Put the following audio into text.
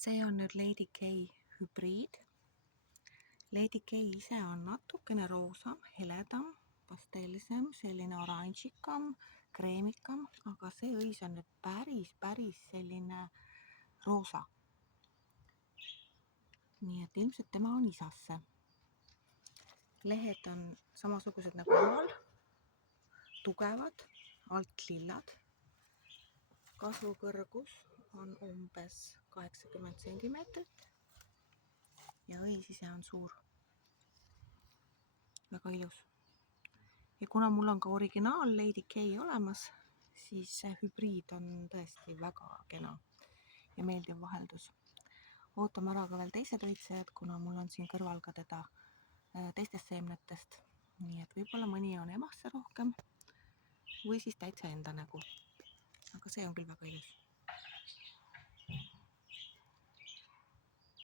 See on nüüd Lady K hübriid. Lady K ise on natukene roosam, heledam, pastellisem, selline oranžikam, kreemikam, aga see õis on nüüd päris selline roosa. Nii et ilmselt tema on isasse. Lehed on samasugused nagu omal, tugevad, alt lillad. Kasvukõrgus on umbes 80 sentimeetrit ja õis ise on suur. Väga ilus. Ja kuna mul on ka originaal Lady K olemas, siis see hübriid on tõesti väga kena ja meeldiv vaheldus. Ootame ära ka veel teised õitsejad, kuna mul on siin kõrval ka teda teistest seemnetest. Nii et võib-olla mõni on emasse rohkem või siis täitsa enda nägu. Aga see on küll väga ilus.